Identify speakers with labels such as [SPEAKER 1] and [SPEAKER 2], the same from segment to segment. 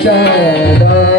[SPEAKER 1] Yeah, yeah, yeah.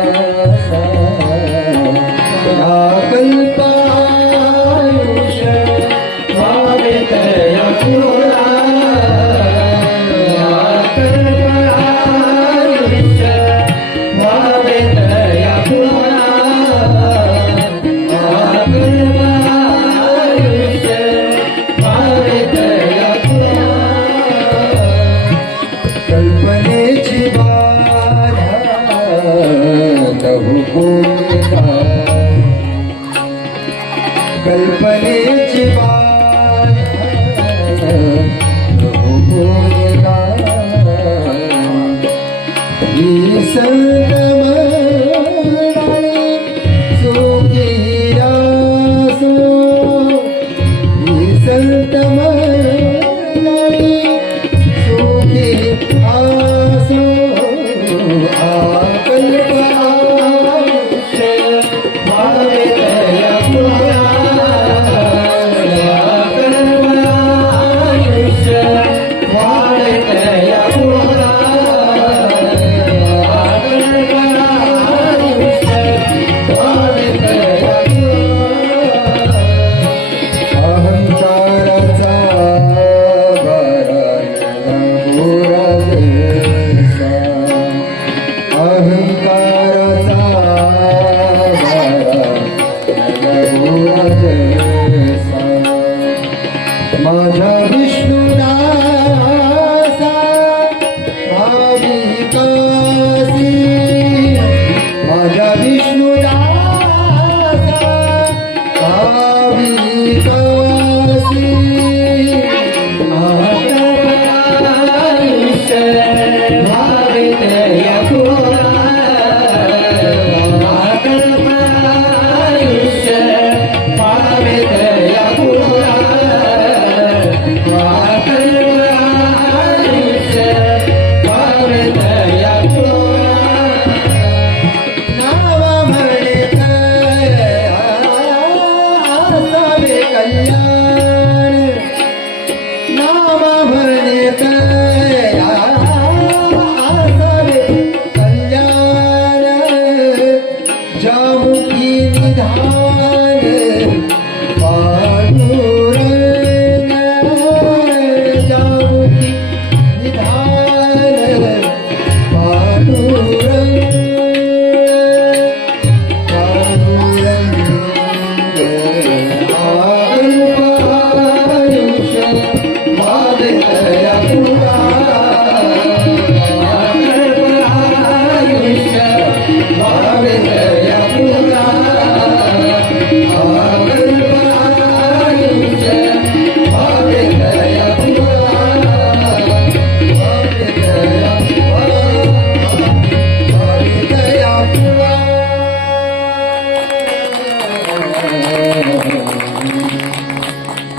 [SPEAKER 1] कल्पनेची बाळ माझ्या माझा विष्णू कल्याण नामा भरणे तया आसावे कल्याण जामुखी